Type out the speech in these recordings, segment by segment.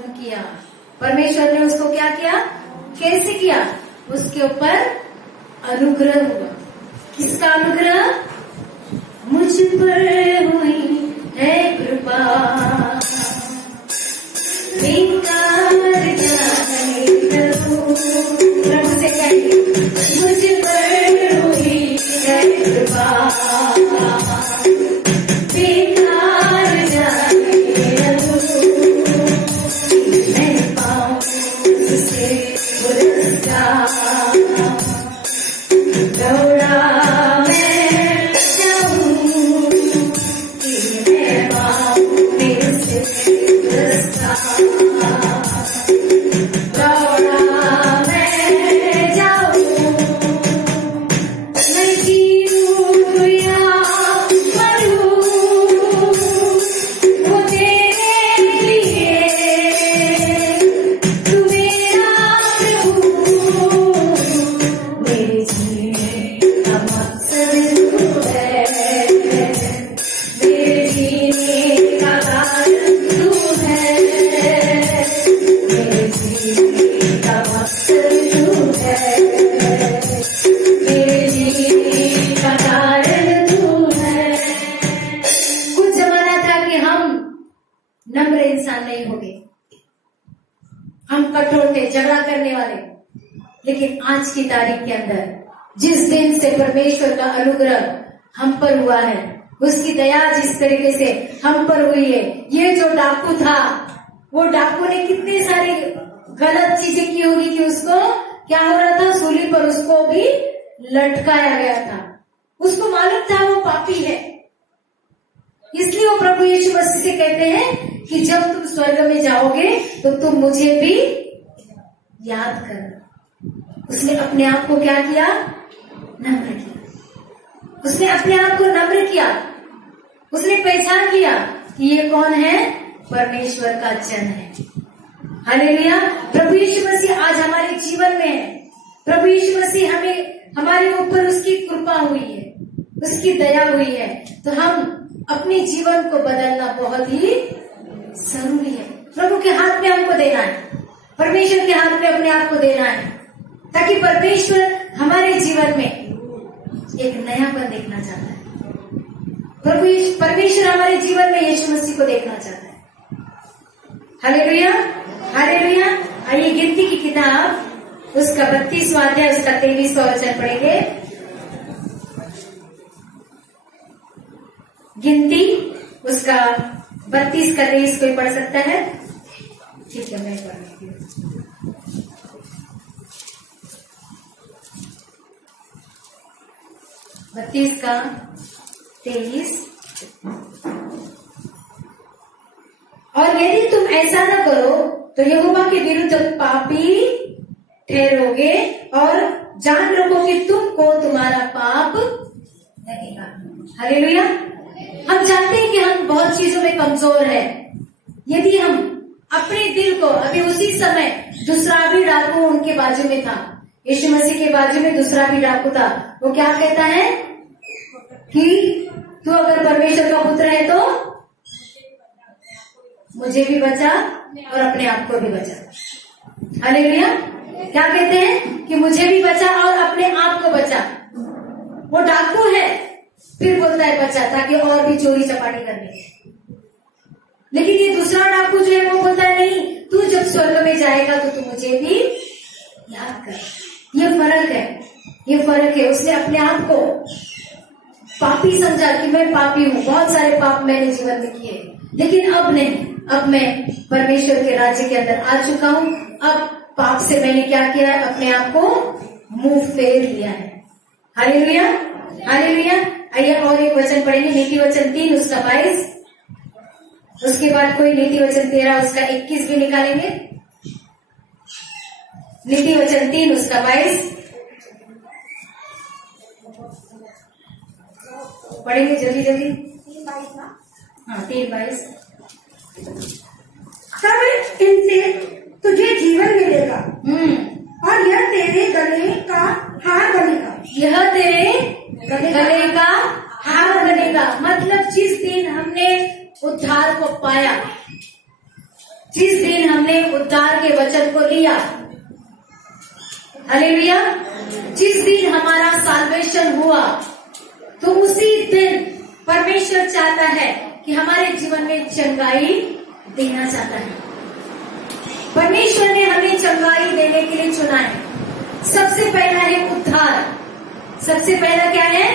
संग किया। परमेश्वर ने उसको क्या किया, कैसे किया, उसके ऊपर अनुग्रह हुआ। किसका अनुग्रह, मुझ पर हुई है कृपा, प्रभु से कहिए, मुझ पर हुई है कृपा, बेकार जाए मैं पाऊं उससे पुरस्कार, दौड़ा मैं जाऊं कि मैं पाऊं फिर से पुरस्कार, नम्र इंसान नहीं होंगे, हम कठोर थे, झगड़ा करने वाले। लेकिन आज की तारीख के अंदर जिस दिन से परमेश्वर का अनुग्रह हम पर हुआ है, उसकी दया जिस तरीके से हम पर हुई है, ये जो डाकू था, वो डाकू ने कितनी सारी गलत चीजें की होगी कि उसको क्या हो रहा था, सूली पर उसको भी लटकाया गया था। उसको मालूम था वो पापी है, इसलिए वो प्रभु यीशु मसीह से कहते हैं कि जब तुम स्वर्ग में जाओगे तो तुम मुझे भी याद करना। उसने अपने आप को क्या किया, नम्र किया। उसने अपने आप को नम्र किया, उसने पहचान लिया कि ये कौन है, परमेश्वर का जन है। हालेलुया। प्रभु यीशु मसीह आज हमारे जीवन में है। प्रभु यीशु मसीह हमारे ऊपर उसकी कृपा हुई है, उसकी दया हुई है, तो हम अपने जीवन को बदलना बहुत ही जरूरी है। प्रभु के हाथ में हमको देना है, परमेश्वर के हाथ में अपने आप को देना है, ताकि परमेश्वर हमारे जीवन में एक नयापन देखना चाहता है। परमेश्वर हमारे जीवन में यीशु मसीह को देखना चाहता है। Hallelujah, hallelujah. आइए गिनती की किताब उसका 32वां अध्याय उसका 23वां वचन पढ़ेंगे। गिनती उसका 32 का 23 कोई पढ़ सकता है? ठीक है, मैं पढ़ लेती हूँ। 32 का 23। और यदि तुम ऐसा न करो तो यहोवा के विरुद्ध पापी ठहरोगे और जान रखो कि तुमको तुम्हारा पाप लगेगा। हालेलुया। हम जानते हैं कि हम बहुत चीजों में कमजोर हैं। यदि हम अपने दिल को, अभी उसी समय दूसरा भी डाकू उनके बाजू में था, यीशु मसीह के बाजू में दूसरा भी डाकू था। वो क्या कहता है कि तू अगर परमेश्वर का पुत्र है तो मुझे भी बचा और अपने आप को भी बचा। हालेलुया। क्या कहते हैं कि मुझे भी बचा और अपने आप को बचा। वो डाकू है, फिर बोलता है बचा, ताकि और भी चोरी चपाटी करनी। लेकिन ये दूसरा डाकू जो है वो बोलता है नहीं, तू जब स्वर्ग में जाएगा तो तू मुझे भी याद कर। ये फर्क है, ये फर्क है। उसने अपने आप को पापी समझा कि मैं पापी हूँ, बहुत सारे पाप मैंने जीवन में किए, लेकिन अब नहीं, अब मैं परमेश्वर के राज्य के अंदर आ चुका हूँ। अब पाप से मैंने क्या किया है, अपने आप को मुंह फेर लिया है। Hallelujah, hallelujah. आइए और एक वचन पढ़ेंगे, नीति वचन 3 उसका 22। उसके बाद कोई नीति वचन 13 उसका 21 भी निकालेंगे। नीति वचन 3 उसका 22 पढ़ेंगे जल्दी जल्दी। 3:22। तब इनसे तुझे जीवन मिलेगा और यह तेरे गले का हार बनेगा। यह तेरे गले का हार बनेगा। मतलब जिस दिन हमने उद्धार को पाया, जिस दिन हमने हमने उद्धार के वचन को लिया, हालेलुया, जिस दिन हमारा साल्वेशन हुआ, तो उसी दिन परमेश्वर चाहता है कि हमारे जीवन में चंगाई देना चाहता है। परमेश्वर ने हमें चंगाई देने के लिए चुना है। सबसे पहला है उद्धार। सबसे पहला क्या है?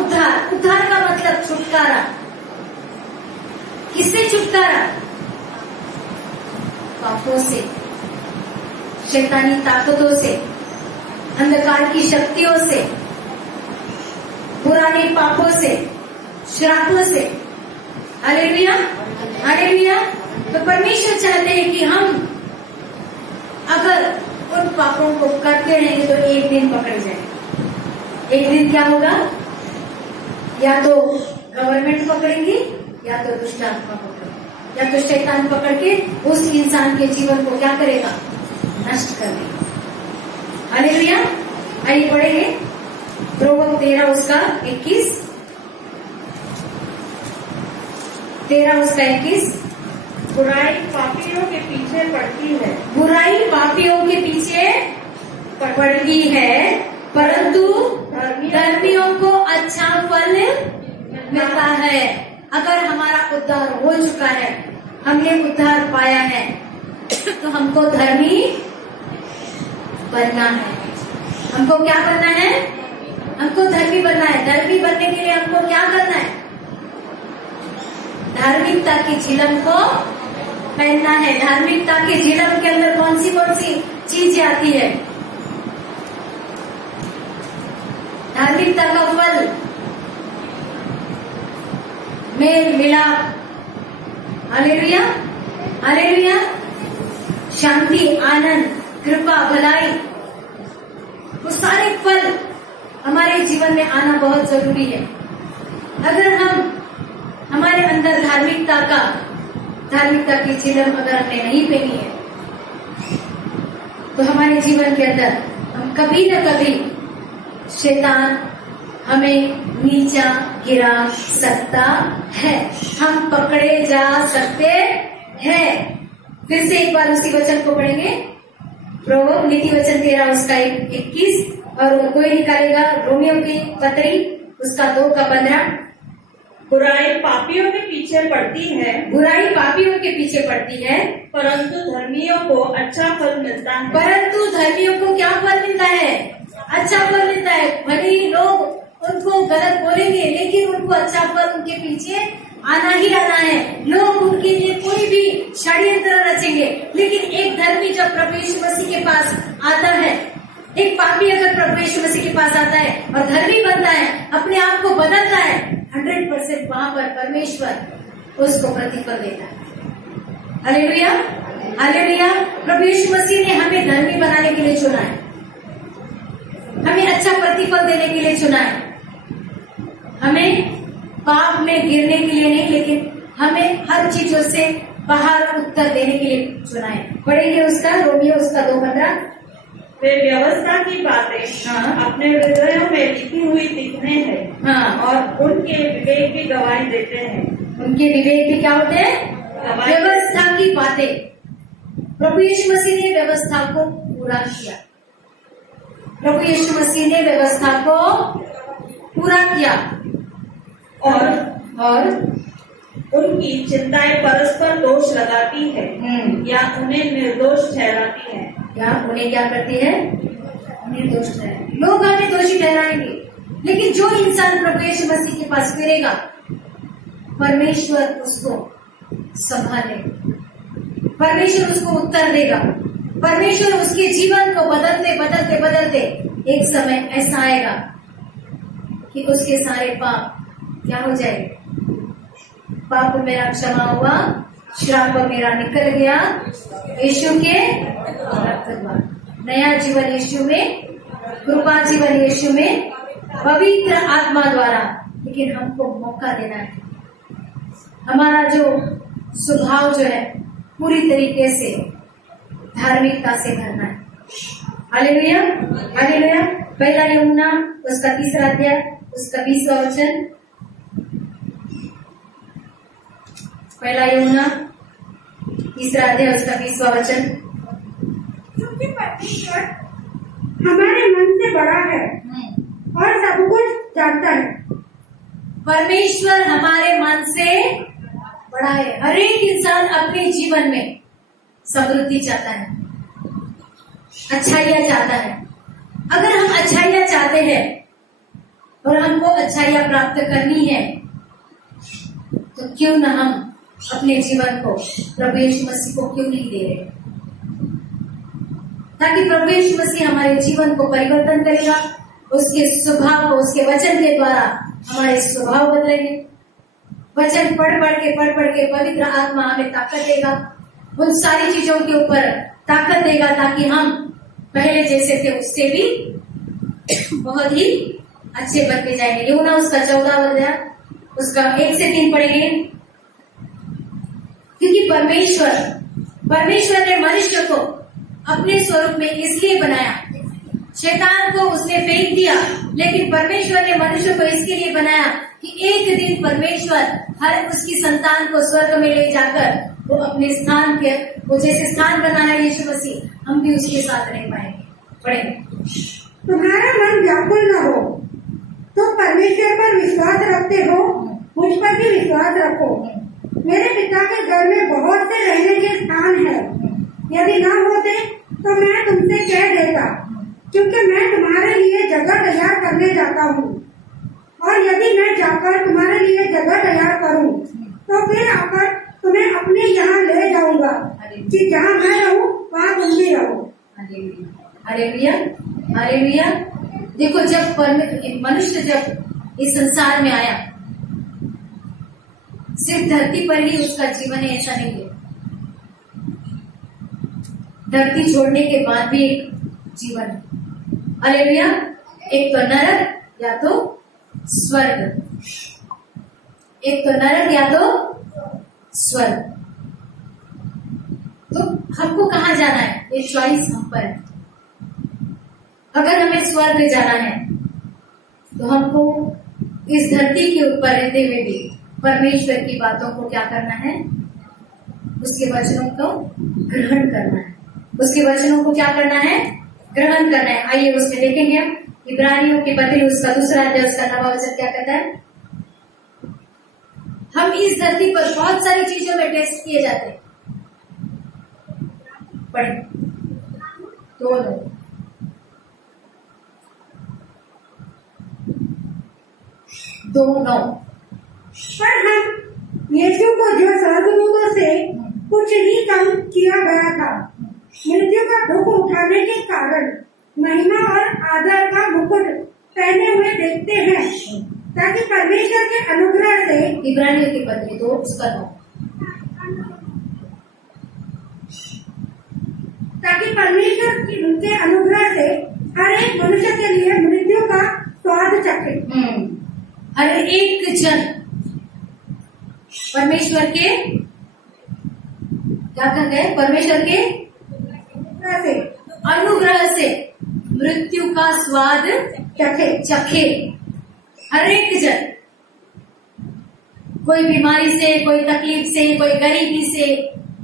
उद्धार। उद्धार का मतलब छुटकारा। किससे छुटकारा? पापों से, शैतानी ताकतों से, अंधकार की शक्तियों से, पुराने पापों से, श्रापों से। Hallelujah, hallelujah. तो परमेश्वर चाहते हैं कि हम अगर उन पापों को करते रहेंगे तो एक दिन पकड़ जाएंगे। एक दिन क्या होगा? या तो गवर्नमेंट पकड़ेंगी, या तो दुष्ट आत्मा पकड़ेगी, या तो शैतान पकड़ के उस इंसान के जीवन को क्या करेगा? नष्ट कर देगा। हालेलुया। आइए पढ़ेंगे प्रवक्ता 13 उसका 21, 13 उसका 21। बुराई पापियों के पीछे पड़ती है, बुराई पापियों के पीछे पड़ती है, परंतु धर्मियों को अच्छा फल मिलता है। अगर हमारा उद्धार हो चुका है, हमने उद्धार पाया है, तो हमको धर्मी बनना है। हमको क्या बनना है? हमको धर्मी बनना है। धर्मी बनने के लिए हमको क्या करना है? धार्मिकता की झिलम को पहनना है। धार्मिकता के झिलम के अंदर कौन सी चीजें आती है? धार्मिकता का फल मेल मिलाप, हालेलुया, हालेलुया, शांति, आनंद, कृपा, भलाई, वो सारे फल हमारे जीवन में आना बहुत जरूरी है। अगर हम हमारे अंदर धार्मिकता की झिलम अगर हमने नहीं पहनी है, तो हमारे जीवन के अंदर हम कभी न कभी शैतान हमें नीचा गिरा सकता है, हम पकड़े जा सकते हैं। फिर से एक बार उसी वचन को पढ़ेंगे, प्रवक्ता नीति वचन 13 उसका 21, और कोई निकालेगा रोमियो की पत्री उसका 2 का 15। बुराई पापियों के पीछे पड़ती है, बुराई पापियों के पीछे पड़ती है, परंतु धर्मियों को अच्छा फल मिलता है। परंतु धर्मियों को क्या फल मिलता है? अच्छा फल मिलता है। भले ही लोग उनको गलत बोलेंगे, लेकिन उनको अच्छा फल उनके पीछे आना ही आना है। लोग उनके लिए कोई भी षड्यंत्र रचेंगे, लेकिन एक धर्मी जब प्रभु यीशु मसीह के पास आता है, एक पापी अगर प्रभु यीशु मसीह के पास आता है और धर्मी बनता है, अपने आप को बदलता है, 100% वहां पर परमेश्वर उसको प्रतिफल देता है। Hallelujah, hallelujah. प्रभु यीशु मसीह ने हमें धर्मी बनाने के लिए चुना है, हमें अच्छा प्रतिफल देने के लिए चुना है, हमें पाप में गिरने के लिए नहीं, लेकिन हमें हर चीजों से बाहर उत्तर देने के लिए चुना है। पढ़ेंगे उसका रोमियो उसका 2:15। वे व्यवस्था की बातें अपने हृदयों में लिखी हुई दिखने हैं, और उनके विवेक की गवाही देते हैं। उनके विवेक भी क्या होते हैं? व्यवस्था की बातें। प्रभु यीशु मसीह ने व्यवस्था को पूरा किया। प्रभु यीशु मसीह ने व्यवस्था को पूरा किया, और उनकी चिंताएं परस्पर दोष लगाती है, या उन्हें निर्दोष ठहराती है। या उन्हें क्या करती है? उन्हें दोष ठहराती। लोग हमें दोषी ठहराएंगे, लेकिन जो इंसान प्रभु यीशु मसीह के पास फिरेगा, परमेश्वर उसको संभालेगा, परमेश्वर उसको उत्तर देगा, परमेश्वर उसके जीवन को बदलते बदलते बदलते एक समय ऐसा आएगा कि उसके सारे पाप क्या हो जाएंगे? पाप मेरा क्षमा हुआ, श्राप मेरा निकल गया यीशु के रक्त द्वारा। नया जीवन यीशु में, कृपा जीवन यीशु में, पवित्र आत्मा द्वारा। लेकिन हमको मौका देना है, हमारा जो स्वभाव जो है पूरी तरीके से धार्मिकता से भरना है। Hallelujah, hallelujah. पहला यूहन्ना उसका 3 अध्याय उसका 20वां वचन। पहला यूहन्ना तीसरा अध्याय उसका 20वां वचन। क्योंकि परमेश्वर हमारे मन से बड़ा है और सब कुछ जानता है। परमेश्वर हमारे मन से बड़ा है। हर एक इंसान अपने जीवन में समृद्धि चाहता है, अच्छाइयाँ चाहता है। अगर हम अच्छाइयाँ चाहते हैं और हमको अच्छाइयाँ प्राप्त करनी है तो क्यों न हम अपने जीवन को प्रभु यीशु मसीह को क्यों नहीं दे रहे, ताकि प्रभु यीशु मसीह हमारे जीवन को परिवर्तन करेगा। उसके स्वभाव को, उसके वचन के द्वारा हमारे स्वभाव बदलेंगे। वचन पढ़ पढ़ के पवित्र आत्मा हमें ताकत देगा, उन सारी चीजों के ऊपर ताकत देगा, ताकि हम पहले जैसे थे उससे भी बहुत ही अच्छे बनते जाएंगे। यूना उसका 14वां अध्याय उसका 1 से 3 पढ़ेंगे। क्योंकि परमेश्वर ने मनुष्य को अपने स्वरूप में इसलिए बनाया, शैतान को उसने फेंक दिया, लेकिन परमेश्वर ने मनुष्य को इसके लिए बनाया कि एक दिन परमेश्वर हर उसकी संतान को स्वर्ग में ले जाकर वो अपने स्थान के, वो जैसे स्थान बना है यीशु मसीह, हम भी उसके साथ रह पाएंगे। पढ़ेंगे। तुम्हारा मन व्याकुल न हो, तो परमेश्वर पर विश्वास रखते हो, मुझ पर भी विश्वास रखो। मेरे पिता के घर में बहुत से रहने के स्थान है, यदि न होते तो मैं तुमसे कह देता, क्योंकि मैं तुम्हारे लिए जगह तैयार करने जाता हूँ। और यदि मैं जाकर तुम्हारे लिए जगह तैयार करूँ तो फिर आकर तुम्हें अपने यहाँ ले जाऊंगा, कि जहाँ मैं रहूँ वहाँ तुम भी रहो। Hallelujah, hallelujah. देखो, जब मनुष्य जब इस संसार में आया, सिर्फ धरती पर ही उसका जीवन है ऐसा नहीं है। धरती छोड़ने के बाद भी एक जीवन है। हालेलुया। एक तो नरक या तो स्वर्ग, एक तो नरक या तो स्वर्ग। तो हमको कहाँ जाना है, ये चॉइस हम पर है। अगर हमें स्वर्ग जाना है तो हमको इस धरती के ऊपर रहते हुए भी परमेश्वर की बातों को क्या करना है, उसके वचनों को ग्रहण करना है। उसके वचनों को क्या करना है, ग्रहण करना है। आइए उसमें देखेंगे हम इब्रानियों की पत्री उसका 2 अध्याय उसका 9वां वचन क्या कहता है। हम इस धरती पर बहुत सारी चीजों में टेस्ट किए जाते हैं। पढ़े 2:9। पर हम यीशु को जो स्वर्गदूतों से कुछ ही कम किया गया था, मृत्यु का दुख उठाने के कारण महिमा और आदर का मुकुट पहने हुए देखते हैं, ताकि परमेश्वर के अनुग्रह से, इब्रानियों की पत्री 2 उसका 9, ताकि परमेश्वर के अनुग्रह से हर एक मनुष्य के लिए मृत्यु का स्वाद चखे। हर एक जन परमेश्वर के क्या कहते हैं, परमेश्वर के अनुग्रह से मृत्यु का स्वाद चखे। हर एक जन, कोई बीमारी से, कोई तकलीफ से, कोई गरीबी से,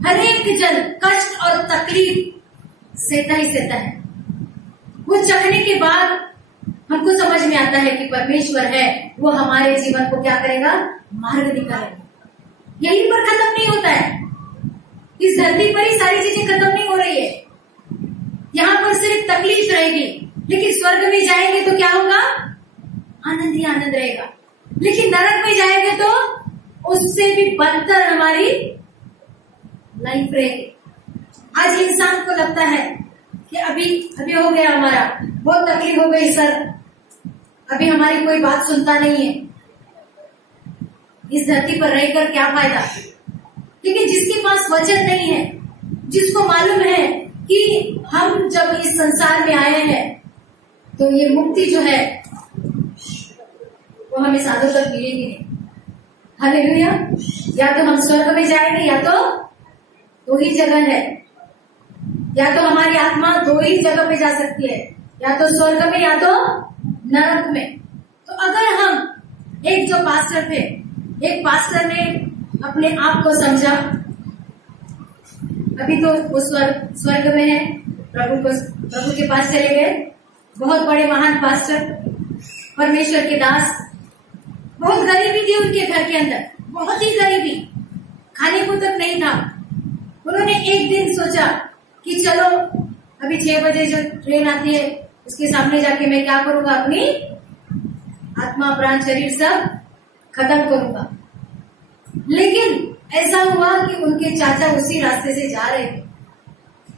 हर एक जन कष्ट और तकलीफ सहता ही सहता है। वो चखने के बाद हमको समझ में आता है कि परमेश्वर है, वो हमारे जीवन को क्या करेगा, मार्ग दिखाएगा। यहीं पर खत्म नहीं होता है, इस धरती पर ही सारी चीजें खत्म नहीं हो रही है। यहाँ पर सिर्फ तकलीफ रहेगी, लेकिन स्वर्ग में जाएंगे तो क्या होगा, आनंद ही आनंद रहेगा। लेकिन नरक में जाएंगे तो उससे भी बदतर हमारी लाइफ रहेगी। आज इंसान को लगता है कि अभी हो गया, हमारा बहुत तकलीफ हो गई सर, अभी हमारी कोई बात सुनता नहीं है, इस धरती पर रहकर क्या फायदा। लेकिन जिसके पास वचन नहीं है, जिसको मालूम है कि हम जब इस संसार में आए हैं तो ये मुक्ति जो है वो हमें सालों तक मिलेगी नहीं। हालेलुया। या तो हम स्वर्ग में जाएंगे, या तो 2 ही जगह है, या तो हमारी आत्मा 2 ही जगह पे जा सकती है, या तो स्वर्ग में या तो नरक में। तो अगर हम एक जो पास्टर थे, एक पास्टर ने अपने आप को समझा अभी तो वो स्वर्ग में है, प्रभु के पास चले गए। बहुत बड़े महान पास्टर, परमेश्वर के दास। बहुत गरीबी थी उनके घर के अंदर, बहुत ही गरीबी, खाने को तक नहीं था। उन्होंने एक दिन सोचा कि चलो अभी 6 बजे जो ट्रेन आती है उसके सामने जाके मैं क्या करूंगा, अपनी आत्मा प्राण शरीर सब खत्म करूंगा। लेकिन ऐसा हुआ कि उनके चाचा उसी रास्ते से जा रहे थे।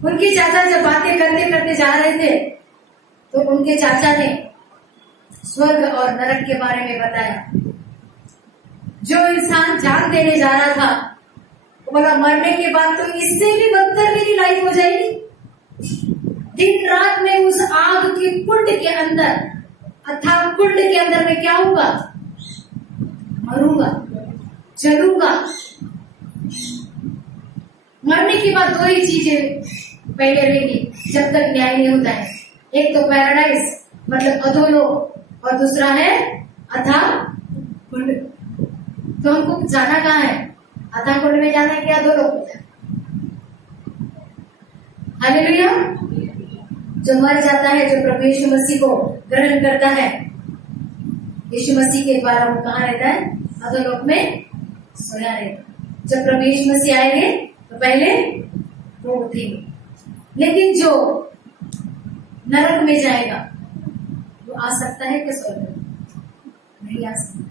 उनके चाचा जब बातें करते करते जा रहे थे तो उनके चाचा ने स्वर्ग और नरक के बारे में बताया। जो इंसान जान देने जा रहा था वो बोला मरने के बाद तो इससे भी बदतर मेरी लाइफ हो जाएगी। दिन रात में उस आग के कुंड के अंदर, अथाह कुंड के अंदर में क्या होगा, मरूंगा, जलूंगा। मरने के बाद 2 ही चीजें पहले रहेगी जब तक न्याय नहीं होता है। एक तो पैराडाइज मतलब अधोलोक और दूसरा है अथाह कुंड। तो हमको जाना कहाँ है, अथाह कुंड में जाना है कि अधोलोक में जाना? हालेलुया। जो मर जाता है, जो प्रभु यीशु मसीह को ग्रहण करता है, यीशु मसीह के द्वारा वो कहाँ रहता है, अधोलोक में सोया रहेगा। जब प्रभु यीशु मसीह आएंगे तो पहले वो उठेंगे। लेकिन जो नरक में जाएगा वो आ सकता है क्या स्वर्ग में? नहीं आ सकता।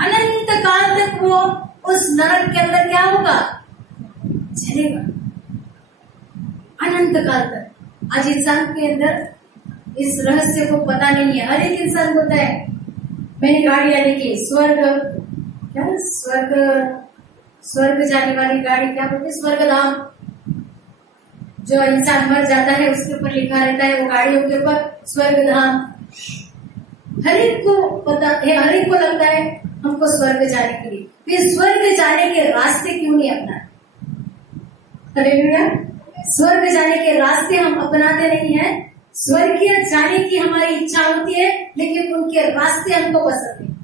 अनंत काल तक वो उस नरक के अंदर क्या होगा, चलेगा अनंत काल तक। आज इंसान के अंदर इस रहस्य को पता नहीं है। हर एक इंसान बोलता है मैंने गाड़ियां देखी, स्वर्ग क्या, स्वर्ग जाने वाली गाड़ी क्या बोलते, स्वर्ग धाम। जो इंसान मर जाता है उसके ऊपर लिखा रहता है वो गाड़ियों के ऊपर स्वर्ग धाम। हर एक को पता है, हर एक को लगता है हमको स्वर्ग जाने के लिए। फिर स्वर्ग जाने के रास्ते क्यों नहीं अपना? हालेलुया। स्वर्ग जाने के रास्ते हम अपनाते नहीं है। स्वर्गीय जाने की हमारी इच्छा होती है लेकिन उनके रास्ते हमको पसंद नहीं,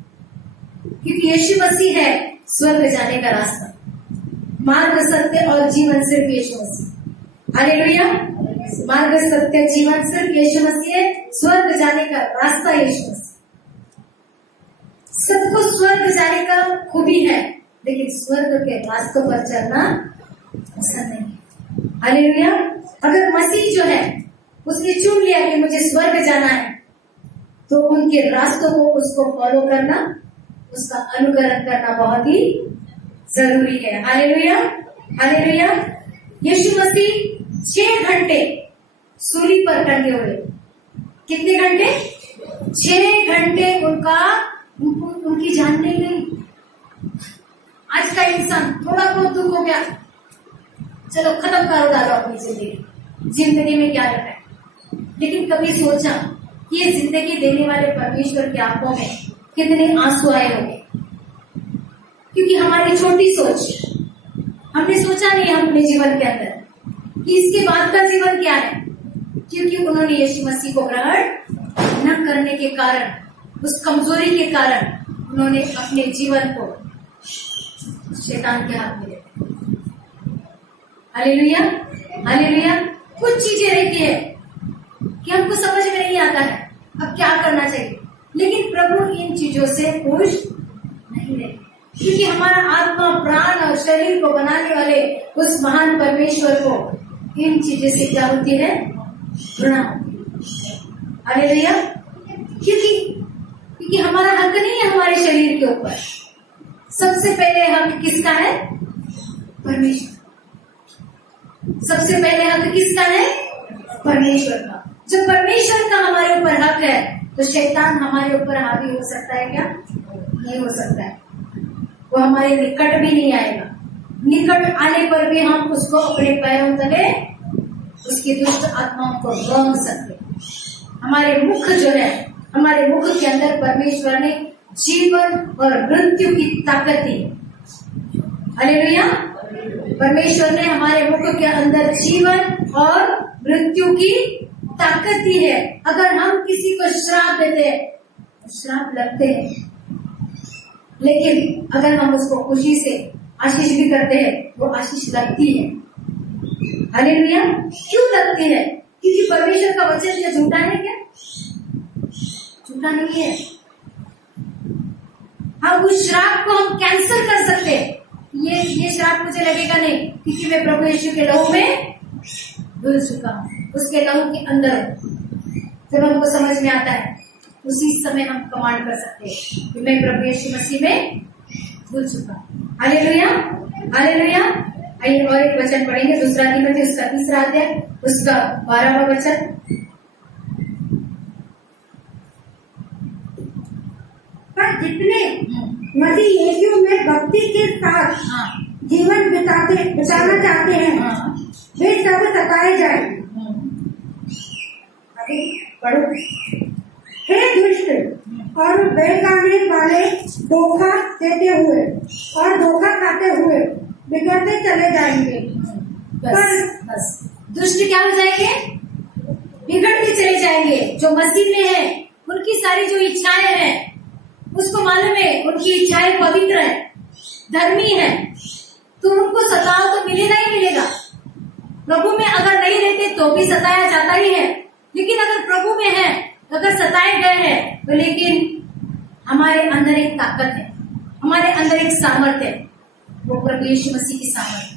क्योंकि यीशु मसीह है स्वर्ग जाने का रास्ता। मार्ग, सत्य और जीवन सिर्फ यीशु मसीह। हालेलुया। मार्ग, सत्य, जीवन सिर्फ यीशु मसीह है। स्वर्ग जाने का रास्ता यीशु मसीह। सबको स्वर्ग जाने का खूबी है लेकिन स्वर्ग के रास्तों पर चलना पसंद नहीं है। हालेलुया। अगर मसीह जो है उसने चुन लिया कि मुझे स्वर्ग जाना है तो उनके रास्तों को उसको फॉलो करना, उसका अनुकरण करना बहुत ही जरूरी है। हालेलुया। हालेलुया। यीशु मसीह 6 घंटे सूली पर टंगे हुए। कितने घंटे? 6 घंटे उनकी जान नहीं गई। आज का इंसान थोड़ा बहुत दुख हो गया, चलो खत्म करो, डालो अपनी जिंदगी में क्या रखा है। लेकिन कभी सोचा कि ये जिंदगी देने वाले परमेश्वर की आंखों में कितने आंसू आए होंगे? क्योंकि हमारी छोटी सोच, हमने सोचा नहीं अपने जीवन के अंदर कि इसके बाद का जीवन क्या है। क्योंकि उन्होंने यीशु मसीह को ग्रहण न करने के कारण, उस कमजोरी के कारण उन्होंने अपने जीवन को शैतान के हाथ में दे दिया। हालेलुया। हालेलुया। कुछ चीजें रहती है कि हमको समझ में नहीं आता है अब क्या करना चाहिए, लेकिन प्रभु इन चीजों से खुश नहीं रहते, क्योंकि हमारा आत्मा प्राण और शरीर को बनाने वाले उस महान परमेश्वर को इन चीजों से क्या होती है, घृणा होती है। हालेलुया। क्योंकि हमारा हक नहीं है हमारे शरीर के ऊपर। सबसे पहले हक किसका है? परमेश्वर। सबसे पहले हक किसका है? परमेश्वर का। जब परमेश्वर का हमारे ऊपर हक है तो शैतान हमारे ऊपर हावी हो सकता है क्या? नहीं हो सकता है। वो हमारे निकट भी नहीं आएगा। निकट आने पर भी हम उसको अपने पैरों तले उसकी दुष्ट आत्माओं को रोक सकते। हमारे मुख जो है, हमारे मुख के अंदर परमेश्वर ने जीवन और मृत्यु की ताकत दी। हालेलुया। परमेश्वर ने हमारे मुख के अंदर जीवन और मृत्यु की ताकत दी है। अगर हम किसी को श्राप देते हैं तो श्राप लगते हैं, लेकिन अगर हम उसको खुशी से आशीष भी करते हैं वो आशीष लगती है। हालेलुया। क्यों लगती है? क्योंकि परमेश्वर का वचन क्या झूठा है क्या? झूठा नहीं है। हम उस श्राप को हम कैंसिल कर सकते हैं। ये श्राप मुझे लगेगा नहीं, क्योंकि मैं प्रभु यीशु के लहू में धुल चुका हूँ, उसके लहू के अंदर। जब हमको समझ में आता है उसी समय हम कमांड कर सकते हैं कि मैं प्रभु यीशु मसीह में धुल चुका हूँ। Hallelujah, hallelujah. आइए और एक वचन पढ़ेंगे, दूसरा तीमुथियुस उसका 3रा अध्याय उसका 12वां वचन। पर जितने मसीह यीशु में भक्ति के साथ जीवन बिताना चाहते हैं वे सब सताए जाए। पढ़ो। हे दुष्ट और बहकाने वाले, धोखा देते हुए और धोखा खाते हुए बिगड़ते चले जाएंगे। बस दुष्ट क्या हो जाएंगे? बिगड़ते चले जाएंगे। जो मसीह में है उनकी सारी जो इच्छाएं हैं, उसको मालूम है उनकी इच्छाएं पवित्र है, धर्मी है, तो उनको सताओ तो मिलेगा ही मिलेगा। प्रभु में अगर नहीं रहते तो भी सताया जाता ही है, लेकिन अगर प्रभु में है, अगर सताए गए हैं तो लेकिन हमारे अंदर एक ताकत है, हमारे अंदर एक सामर्थ्य है, वो प्रभु यीशु मसीह की सामर्थ्य,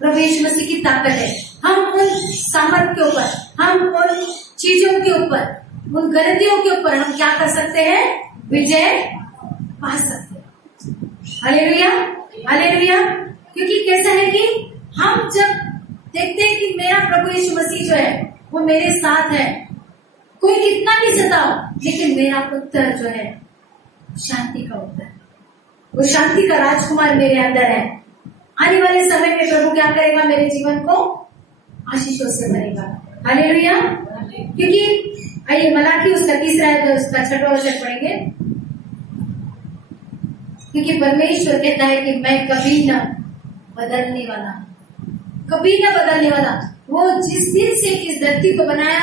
प्रभु यीशु मसीह की ताकत है। हम उन सामर्थ्य के ऊपर, हम उन चीजों के ऊपर, उन गलतियों के ऊपर हम क्या कर सकते हैं? विजय पा सकते हैं। Hallelujah, hallelujah. क्योंकि कैसा है कि हम जब देखते हैं कि मेरा प्रभु यीशु मसीह जो है वो मेरे साथ है, कोई कितना भी सताओ, लेकिन मेरा उत्तर जो है शांति का उत्तर, वो शांति का राजकुमार मेरे अंदर है। आने वाले समय में प्रभु क्या करेगा? मेरे जीवन को आशीषों से भरेगा। हालेलुया। क्योंकि आइए मलाकी उसका 3रा अध्याय उसका 6वां वचन पढ़ेंगे। क्योंकि परमेश्वर कहता है कि मैं कभी न बदलने वाला, कभी न बदलने वाला। वो जिस दिन से इस धरती को बनाया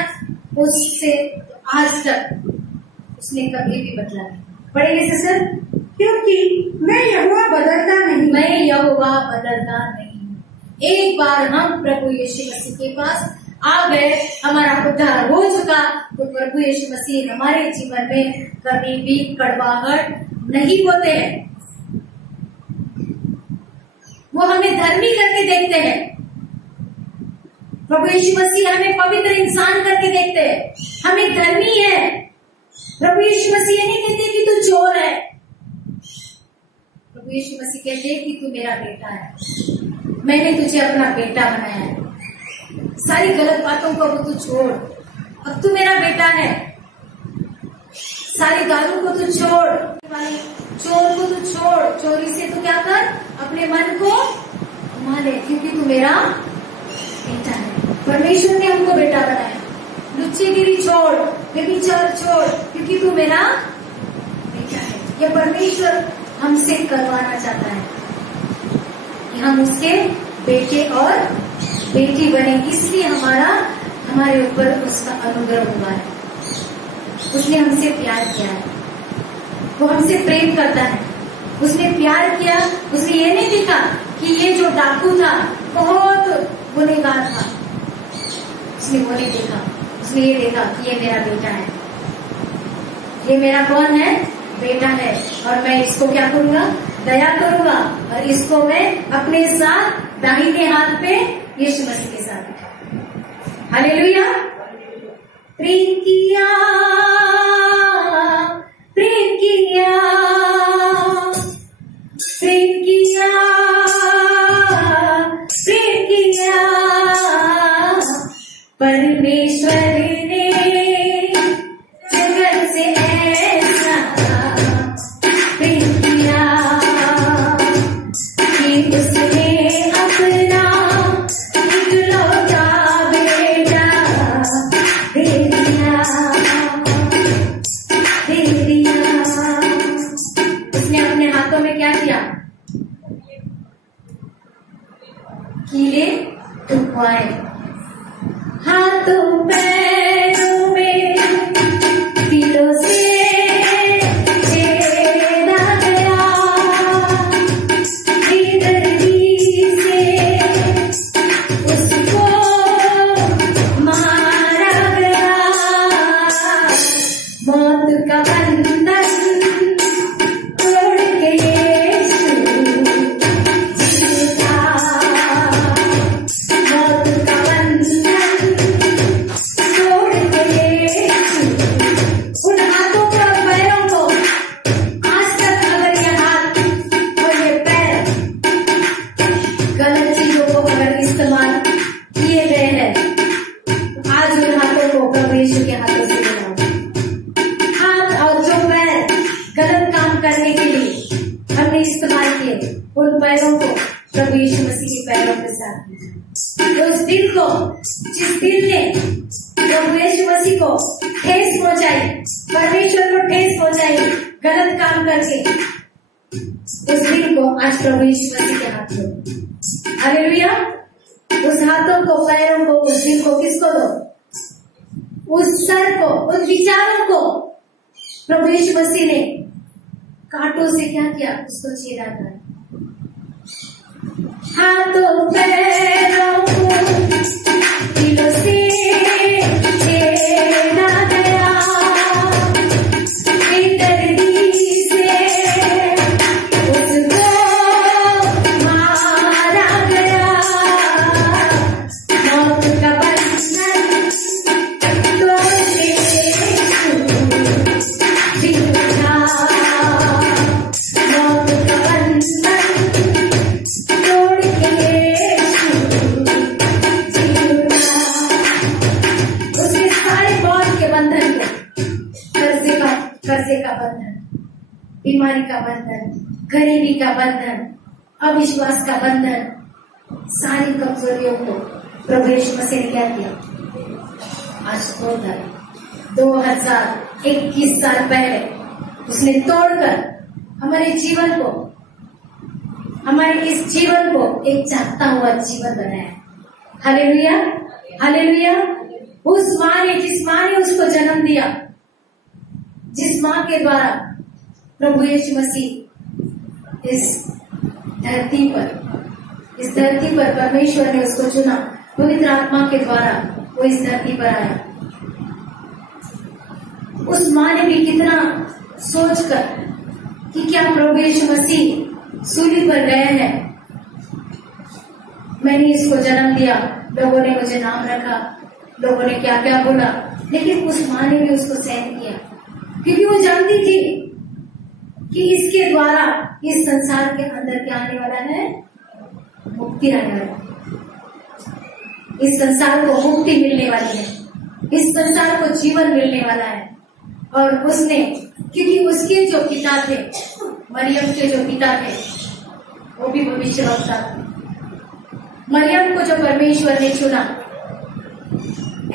उससे आज तक उसने कभी भी बदला नहीं। पढ़ेंगे सिस्टर। क्योंकि मैं यहोवा बदलता नहीं, मैं यहोवा बदलता नहीं। एक बार हम प्रभु यीशु मसीह के पास आ गए, हमारा उद्धार हो चुका, तो प्रभु यीशु मसीह हमारे जीवन में कभी भी कड़वाहट नहीं होते हैं। वो हमें धर्मी करके देखते हैं। प्रभु यीशु मसीह हमें पवित्र इंसान करके देखते हैं, हमें धर्मी है। प्रभु यीशु मसीह नहीं कहते कि तू चोर है, प्रभु यीशु मसीह कहते हैं कि तू मेरा बेटा है, मैंने तुझे अपना बेटा बनाया है। सारी गलत बातों को अब तू छोड़, अब तू मेरा बेटा है। सारी दारू को तू छोड़, चोर को तू छोड़, चोरी से तू क्या कर? अपने मन को घुमा ले, क्योंकि तू मेरा बेटा है। परमेश्वर ने हमको बेटा बनाया। लुच्चेगिरी छोड़, व्यभिचार छोड़, क्योंकि तू मेरा बेटा है। ये परमेश्वर हमसे करवाना चाहता है कि हम उसके बेटे और बेटी बने, इसलिए हमारे ऊपर उसका अनुग्रह हुआ है। उसने हमसे प्यार किया है, वो हमसे प्रेम करता है। उसने प्यार किया, उसने ये नहीं देखा कि ये जो डाकू था बहुत गुनहगार था, उसने वो नहीं देखा। उसने ये देखा कि ये मेरा बेटा है, ये मेरा कौन है? बेटा है, और मैं इसको क्या करूंगा? दया करूंगा, और इसको मैं अपने साथ दाहिने हाथ पे यीशु मसीह के साथ बिठाऊंगा। हालेलुया। प्रेम किया, प्रेम किया, प्रेम किया, प्रेम किया, परमेश्वर ने जगत से ऐसा प्रेम किया कि उसने अपना इकलौता बेटा दे दिया, दे दिया। उसने अपने हाथों में क्या किया? कीले टुकवाए, हाथों पैरों में तीरों से छेदा गया, बेदर्दी से उसको उस दिल को, जिस दिल ने प्रभु यीशु मसीह को ठेस पहुंचाई, परमेश्वर को ठेस पहुंचाई गलत काम करके, उस दिल को आज प्रभु यीशु मसीह के हाथ दो। हालेलुया। उस हाथों को, पैरों को, उस दिल को किसको दो? उस सर को, उस विचारों को प्रभु यीशु मसीह ने कांटों से क्या किया? उसको चीरा था। हाथों पैरों को दिलों से छेड़ा गया, बेदर्दी से उसको मारा गया, मौत का बंधन तोड़ के जीता, मौत का बंधन तोड़ के उसके सारे मौत के बंधन को, कर्जे का बंधन, बीमारी का बंधन, गरीबी का बंधन, अविश्वास का बंधन, सारी कमजोरियों को प्रभु यीशु मसीह ने क्या किया? आज तोड़कर 2021 साल पहले उसने तोड़कर हमारे जीवन को, हमारे इस जीवन को एक जागता हुआ जीवन बनाया। Hallelujah, hallelujah. उस माँ ने, जिस माँ ने उसको जन्म दिया, जिस माँ के द्वारा प्रभु यीशु मसीह इस धरती पर परमेश्वर ने उसको चुना, पवित्र आत्मा के द्वारा वो इस धरती पर आया। उस माँ ने भी कितना सोचकर कि क्या प्रभु यीशु मसीह सूली पर गए हैं, मैंने इसको जन्म दिया, लोगों ने मुझे नाम रखा, लोगों ने क्या क्या बोला, लेकिन उस माँ ने भी उसको सहन किया, क्योंकि वो जानती थी कि इसके द्वारा इस संसार के अंदर क्या आने वाला है? मुक्ति आने वाली है। इस संसार को मुक्ति मिलने वाली है, इस संसार को जीवन मिलने वाला है। और उसने, क्योंकि उसके जो पिता थे, मरियम के जो पिता थे, वो भी भविष्यवक्ता थे। मरियम को जो परमेश्वर ने चुना,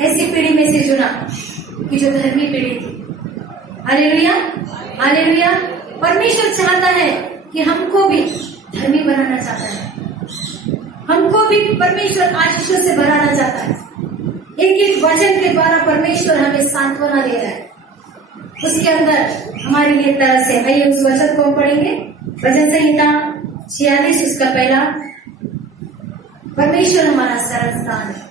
ऐसी पीढ़ी में से चुना कि जो धर्मी पीढ़ी थी। Hallelujah, hallelujah. परमेश्वर चाहता है कि हमको भी धर्मी बनाना चाहता है, हमको भी परमेश्वर आशीषों से भराना चाहता है। एक एक वचन के द्वारा परमेश्वर हमें सांत्वना दे रहा है। उसके अंदर हमारे लिए तरस है। आइए उस वचन को पढ़ेंगे। वचन संहिता 46 उसका पहला, परमेश्वर हमारा सरल स्थान है।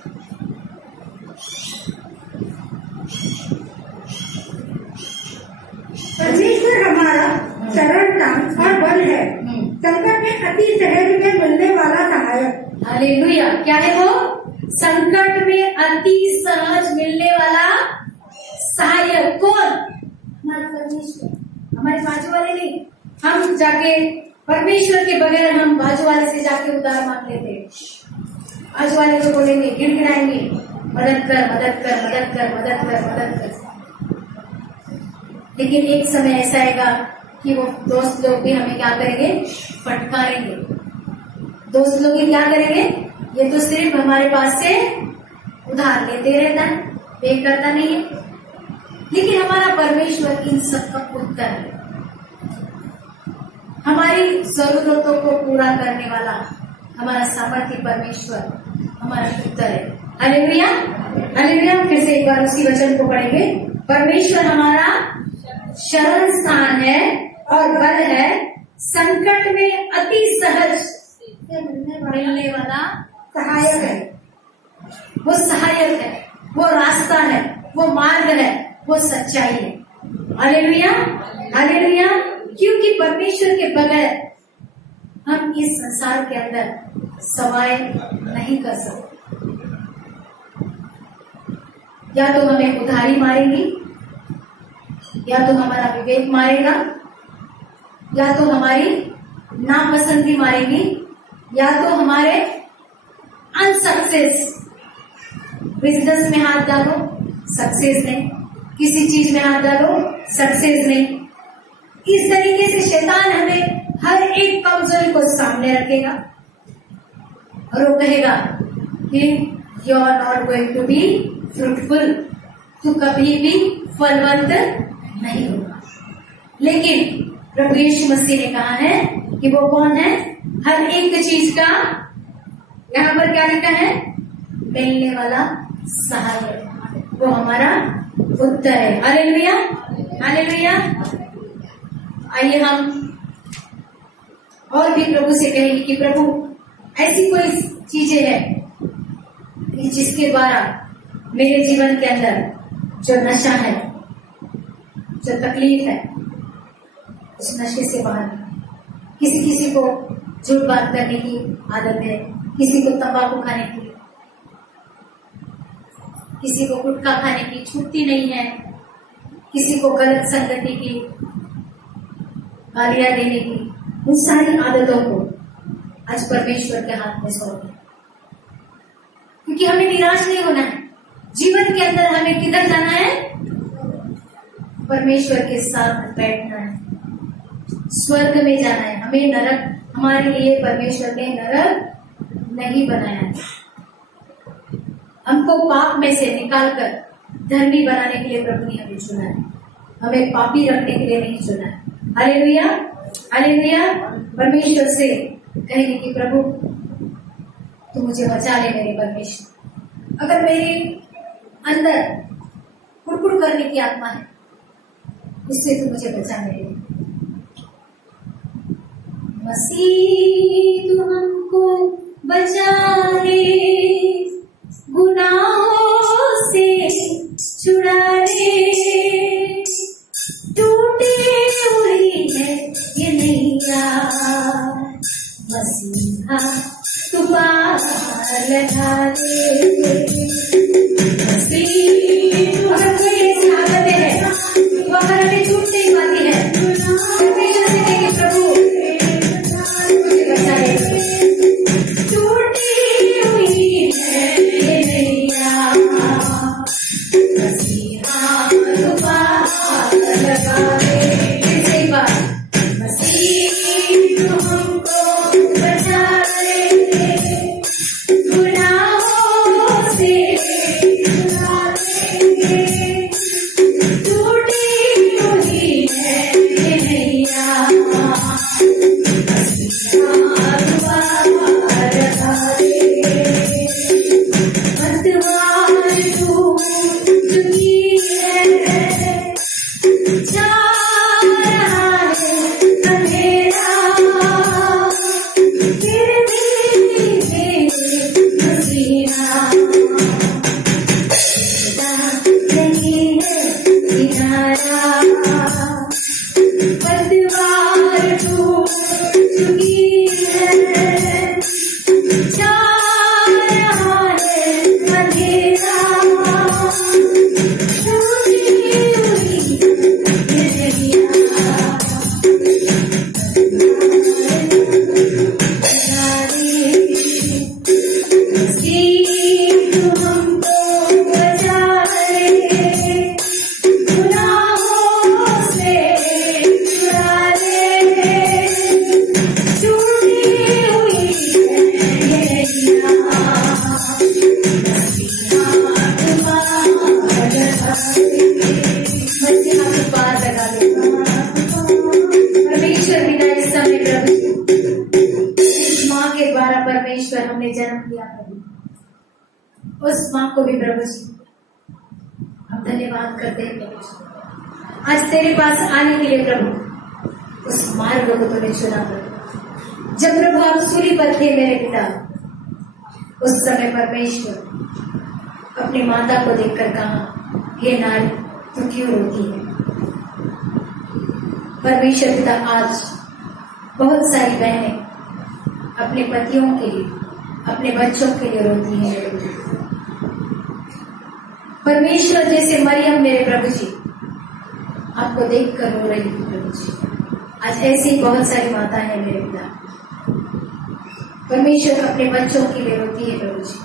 परमेश्वर हमारा शरण स्थान और बल है, संकट में अति सहज में मिलने वाला सहायक। हालेलुया। क्या है वो? संकट में अति सहज मिलने वाला सहायक। कौन? हमारा परमेश्वर, हमारे बाजू वाले नहीं। हम जाके परमेश्वर के बगैर हम बाजू वाले से जाके उधार मांग लेते हैं। बाजू वाले को बोलेंगे, गिड़गिड़ाएंगे, मदद कर, मदद कर, मदद कर, मदद कर, मदद कर। लेकिन एक समय ऐसा आएगा कि वो दोस्त लोग भी हमें क्या करेंगे? फटकारेंगे। दोस्त लोग भी क्या करेंगे? ये तो सिर्फ हमारे पास से उधार लेते रहता है, पे करता नहीं है। लेकिन हमारा परमेश्वर इन सब का उत्तर है, हमारी जरूरतों को पूरा करने वाला हमारा सामर्थ्य परमेश्वर हमारा उत्तर है। Hallelujah, hallelujah. फिर से एक बार उसी वचन को पढ़ेंगे। परमेश्वर हमारा शरण स्थान है और बल है, संकट में अति सहज मिलने वाला सहायक है। वो सहायक है, वो रास्ता है, वो मार्ग है, वो सच्चाई है। Hallelujah, hallelujah. क्योंकि परमेश्वर के बगैर हम इस संसार के अंदर सर्वाइव नहीं कर सकते। या तो हमें उधारी मारेगी, या तो हमारा विवेक मारेगा, या तो हमारी नापसंदी मारेगी, या तो हमारे अनसक्सेस। बिजनेस में हाथ डालो, सक्सेस नहीं। किसी चीज में हाथ डालो, सक्सेस नहीं। इस तरीके से शैतान हमें हर एक कमजोरी को सामने रखेगा और वो कहेगा फिर you are not going to be fruitful, तू कभी भी फलवंत नहीं होगा। लेकिन प्रभु यीशु मसीह ने कहा है कि वो कौन है? हर एक चीज का, यहाँ पर क्या लिखा है? मिलने वाला सहायक, वो हमारा उत्तर है। Hallelujah, hallelujah. आइए हम और भी प्रभु से कहेंगे कि प्रभु ऐसी कोई चीजें हैं जिसके द्वारा मेरे जीवन के अंदर जो नशा है, जो तकलीफ है, उस नशे से बाहर। किसी को झूठ बात करने की आदत है, किसी को तंबाकू खाने की, किसी को गुटखा खाने की छूटती नहीं है, किसी को गलत संगति की, गालियां देने की, उन सारी आदतों को आज परमेश्वर के हाथ में सौंप दें, क्योंकि हमें निराश नहीं होना है। जीवन के अंदर हमें किधर जाना है? परमेश्वर के साथ बैठना है, स्वर्ग में जाना है। हमें नरक, हमारे लिए परमेश्वर ने नरक नहीं बनाया है। हमको पाप में से निकालकर धर्मी बनाने के लिए प्रभु ने हमें चुना है, हमें पापी रखने के लिए नहीं चुना है। Hallelujah, hallelujah. परमेश्वर से कहेंगे कि प्रभु तू मुझे बचा ले मेरे परमेश्वर। अगर मेरे अंदर कुड़कुड़ करने की आत्मा है, उससे तू मुझे बचा ले मसीह, तू हमको बचा ले, गुनाहों से छुड़ा ले, टूटी हुई है ये नैया, मसीहा तू पार लगा दे। मसीह, अगर कोई ऐसी आदत है तो अगर हमें छूट नहीं पाती है, परमेश्वर से कहेंगे प्रभु मुझे बचा ले, टूटी हुई है ये नैया, मसीहा तू पार लगा दे। सही बात, मसीह तू हमको बचा ले, गुनाहों से छुड़ा ले, टूटी हुई है ये नैया, मसीहा तू पार लगा दे। मतवार तू चुकी है, जा रहा है अंधेरा, फिर भी मेरे मसीहा नहीं है किनारा। मतवार तू चुकी है, जा रहा है अंधेरा, टूटी हुई ये नैया, मसीह तू हमको बचा ले, गुनाहों से छुड़ा ले, टूटी हुई है ये नैया, मसीहा तू पार लगा दे, मसीहा तू पार लगा दे। परमेश्वर बिना इस समय प्रभु इस माँ के द्वारा परमेश्वर हमने जन्म लिया प्रभु, उस माँ को भी प्रभु जी हम धन्यवाद करते हैं प्रभु। आज तेरे पास आने के लिए प्रभु उस मार्ग को तूने चुना प्रभु। जब प्रभु आप सूली पर थे मेरे पिता, उस समय परमेश्वर अपनी माता को देखकर कहा, हे नारी तू क्यों रोती है? परमेश्वर पिता आज बहुत सारी बहनें अपने पतियों के लिए, अपने बच्चों के लिए रोती है। परमेश्वर जैसे मरियम मेरे प्रभु जी आपको देखकर रो रही थी प्रभु जी, आज ऐसी बहुत सारी माता है मेरे पिता, परमेश्वर अपने बच्चों के लिए रोती है प्रभु जी,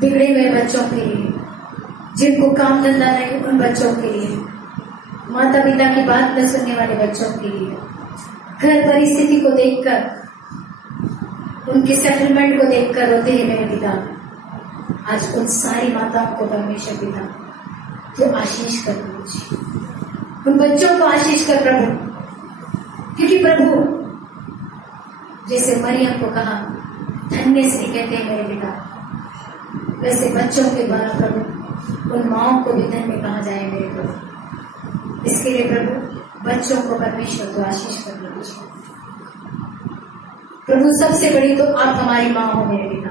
बिगड़े हुए बच्चों के लिए, जिनको काम धंधा नहीं उन बच्चों के लिए, माता पिता की बात न सुनने वाले बच्चों के लिए, घर परिस्थिति को देखकर उनके सेटलमेंट को देखकर रोते हैं मेरे पिता। आज उन सारी माताओं को परमेश्वर पिता तो आशीष कर दीजिए, उन बच्चों को आशीष कर प्रभु, क्योंकि प्रभु जैसे मरियम को कहा धन्य स्त्री कहते हैं मेरे पिता, वैसे बच्चों के द्वारा प्रभु उन माओं को भी धन्य कहा जाए मेरे प्रभु। इसके लिए प्रभु बच्चों को परमेश्वर को आशीष कर दीजिए प्रभु। सबसे बड़ी तो आप हमारी माँ हो मेरे पिता,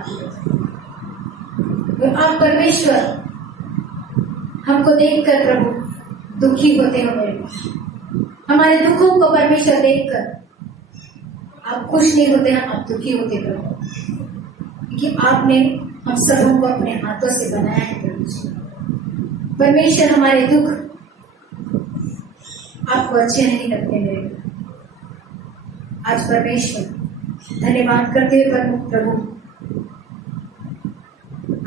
तो आप परमेश्वर हमको देखकर प्रभु दुखी होते हो मेरे पिता। हमारे दुखों को परमेश्वर देखकर आप खुश नहीं होते हैं, आप दुखी होते प्रभु, क्योंकि आपने हम सबों को अपने हाथों से बनाया है प्रभु। परमेश्वर हमारे दुख आपको अच्छे नहीं लगते मेरे पिता। आज परमेश्वर धन्यवाद करते हुए प्रभु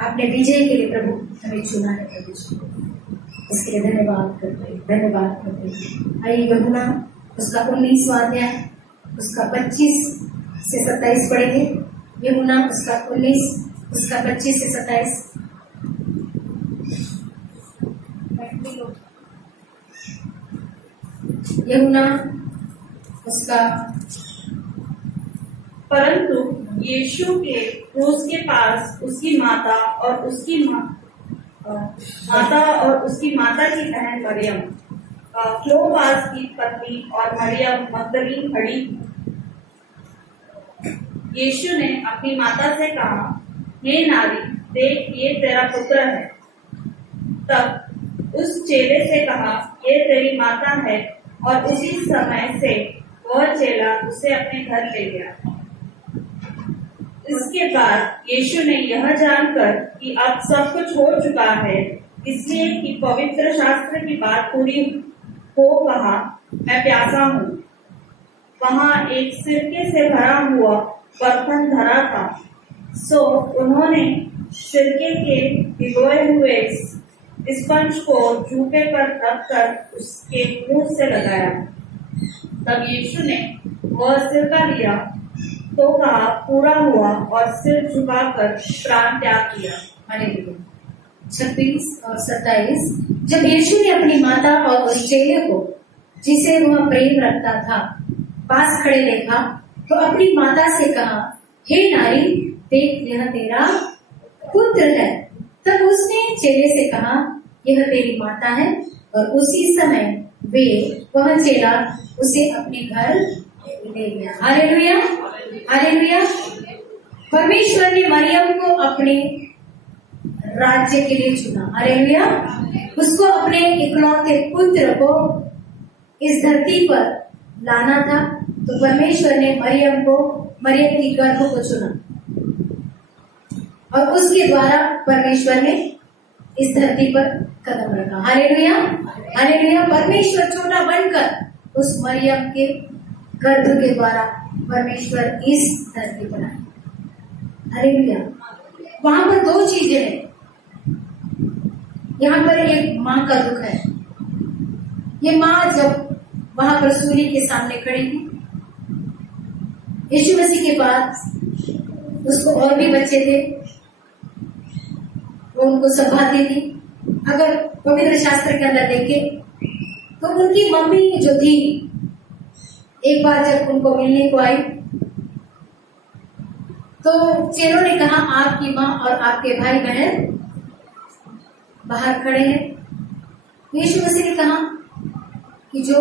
आपने विजय के लिए प्रभु हमें चुना है प्रभु जी, इसके लिए धन्यवाद करते। आइए यूहन्ना उसका 19वां अध्याय उसका 25 से 27 पढ़ेंगे। यूहन्ना उसका 19 उसका 25 से 27। यूहन्ना उसका। परंतु यीशु के क्रूस के पास उसकी माता और उसकी माता की बहन मरियम, क्लोपास की पत्नी और मरियम मगदलीन खड़ी। यीशु ने अपनी माता से कहा, हे नारी, देख ये तेरा पुत्र है। तब उस चेले से कहा, ये तेरी माता है, और उसी समय से वह चेला उसे अपने घर ले गया। इसके बाद यीशु ने यह जानकर कि अब सब कुछ हो चुका है, इसलिए कि पवित्र शास्त्र की बात पूरी हो, कहा, मैं प्यासा हूँ। वहाँ एक सिरके से भरा हुआ बर्तन धरा था, सो उन्होंने सिरके के भिगोए हुए स्पंज को जूफे पर रखकर उसके मुंह से लगाया। तब यीशु ने वह सिरका लिया तो कहा, पूरा हुआ, और सिर झुकाकर प्राण त्याग किया। 26 और 27। जब यीशु ने अपनी माता और उस चेले को जिसे वह प्रेम रखता था पास खड़े देखा, तो अपनी माता से कहा, हे नारी, देख यह तेरा पुत्र है। तब उसने चेले से कहा, यह तेरी माता है, और उसी समय वह चेला उसे अपने घर ले गया। Hallelujah, hallelujah. परमेश्वर ने मरियम को अपने राज्य के लिए चुना। हालेलुया। उसको अपने इकलौते पुत्र को इस धरती पर लाना था, तो परमेश्वर ने मरियम की गर्भ को चुना, और उसके द्वारा परमेश्वर ने इस धरती पर कदम रखा। Hallelujah, hallelujah. परमेश्वर छोटा बनकर उस मरियम के गर्भ के द्वारा परमेश्वर इस धरती पर आए। हालेलुया। वहां पर दो चीजें हैं। यहाँ पर एक माँ का दुख है। ये माँ जब वहां पर सूर्य के सामने खड़ी थी, यीशु मसीह के बाद उसको और भी बच्चे थे, वो उनको संभालती थी। अगर पवित्र शास्त्र के अंदर देखें तो उनकी मम्मी जो थी, एक बार जब उनको मिलने को आई तो चेलों ने कहा, आपकी माँ और आपके भाई बहन बाहर खड़े हैं। यीशु मसीह ने कहा कि जो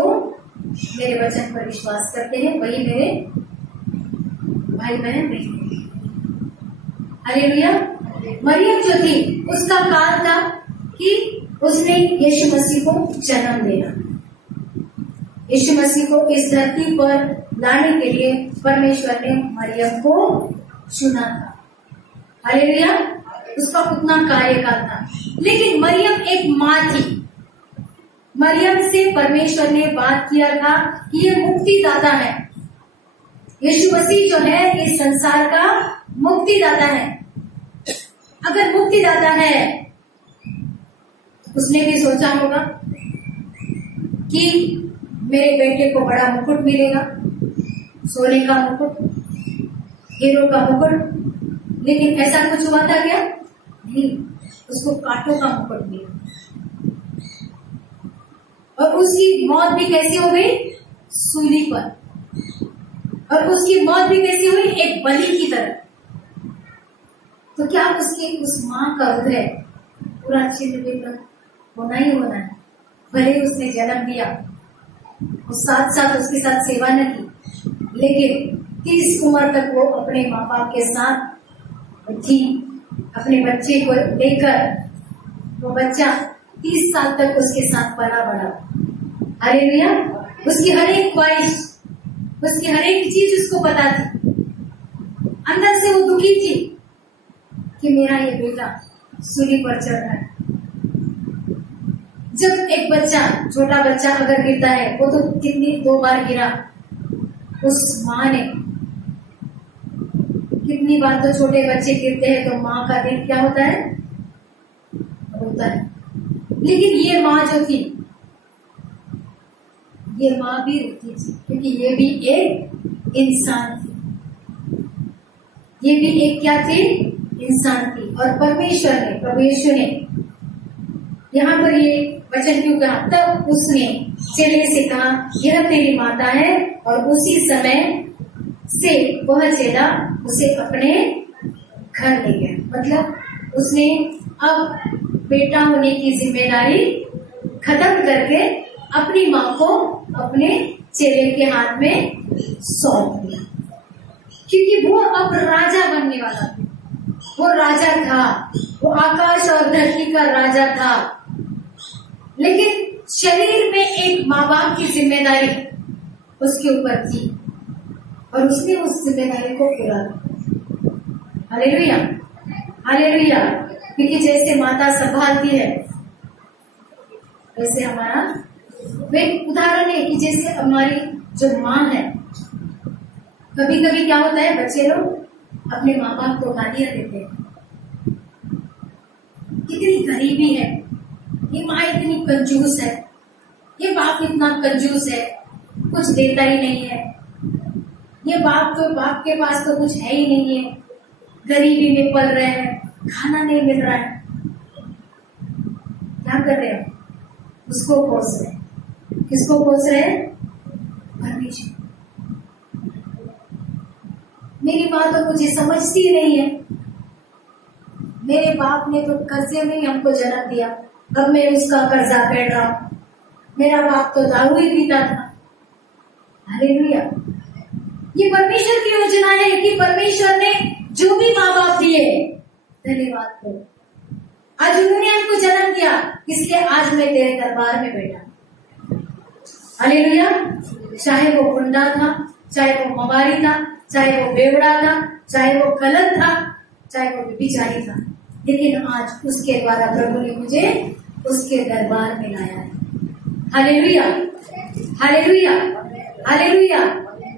मेरे वचन पर विश्वास करते हैं वही मेरे भाई बहन नहीं है। हालेलुया। मरियम जो थी उसका काल था कि उसने यीशु मसीह को जन्म देना, यीशु मसीह को इस धरती पर लाने के लिए परमेश्वर ने मरियम को चुना था। हालेलुया। उसका उतना कार्यकाल था, लेकिन मरियम एक माँ थी। मरियम से परमेश्वर ने बात किया था कि ये मुक्तिदाता है। यीशु मसीह जो है इस संसार का मुक्तिदाता है। अगर मुक्तिदाता है, उसने भी सोचा होगा कि मेरे बेटे को बड़ा मुकुट मिलेगा, सोने का मुकुट, हीरो का मुकुट, लेकिन ऐसा कुछ हुआ था क्या? नहीं, उसको कांटों का मुकुट मिला। और उसकी मौत भी कैसी हो गई? सूली पर। और उसकी मौत भी कैसी हुई? एक बलि की तरह। तो क्या उसकी उस माँ का हृदय पूरा छिन्न होना ही होना है? भले उसने जन्म दिया, उस साथ उसके साथ सेवा न की, लेकिन 30 उम्र तक वो अपने माँ बाप के साथ थी, अपने बच्चे को लेकर। वो बच्चा 30 साल तक उसके साथ पला बड़ा। हालेलुया। उसकी हर एक ख्वाहिश, उसकी हर एक चीज उसको पता थी। अंदर से वो दुखी थी कि मेरा ये बेटा सूली पर चढ़ रहा है। जब एक बच्चा, छोटा बच्चा अगर गिरता है, वो तो कितनी 2 बार गिरा, उस माँ ने कितनी बार, तो छोटे बच्चे गिरते हैं तो माँ का दिल क्या होता है? होता है। लेकिन ये माँ जो थी, ये माँ भी रोती थी, क्योंकि ये भी एक इंसान थी। ये भी एक क्या थी? इंसान थी। और परमेश्वर ने, प्रभु यीशु ने यहाँ पर ये वचन क्यों कहा? तब उसने चेले से कहा, यह तेरी माता है। और उसी समय से वह चेला उसे अपने घर ले गया। मतलब उसने अब बेटा होने की जिम्मेदारी खत्म करके अपनी माँ को अपने चेले के हाथ में सौंप दिया, क्योंकि वो अब राजा बनने वाला था। वो राजा था, वो आकाश और धरती का राजा था। लेकिन शरीर में एक माँ बाप की जिम्मेदारी उसके ऊपर थी, और उसने उस जिम्मेदारी को पूरा किया। Hallelujah, hallelujah. क्योंकि जैसे माता संभालती है, वैसे हमारा एक उदाहरण है कि जैसे हमारी जो माँ है, कभी कभी क्या होता है, बच्चे लोग अपने माँ बाप को गालियां देते हैं, कितनी गरीबी है, ये माँ इतनी कंजूस है, ये बाप इतना कंजूस है, कुछ देता ही नहीं है, ये बाप के पास तो कुछ है ही नहीं है, गरीबी में पल रहे हैं, खाना नहीं मिल रहा है। क्या कर रहे हैं? उसको कोस रहे हैं। किसको कोस रहे हैं? परमेश्वर। मेरी माँ तो मुझे समझती नहीं है, मेरे बाप ने तो कर्जे में ही हमको जन्म दिया, अब मैं उसका कर्जा फेड रहा हूं, मेरा बाप तो दारू ही पीता था। हालेलुया। ये परमेश्वर की योजना है कि परमेश्वर ने जो भी माँ बाप दिए, धन्यवाद करो, आज उन्होंने हमको जन्म दिया, इसलिए आज मैं तेरे दरबार में बैठा। हालेलुया। चाहे वो गुंडा था, चाहे वो मवारी था, चाहे वो बेवड़ा था, चाहे वो गलत था, चाहे वो व्यभिचारी था, लेकिन आज उसके द्वारा प्रभु ने मुझे उसके दरबार में लाया है। Hallelujah, hallelujah, hallelujah.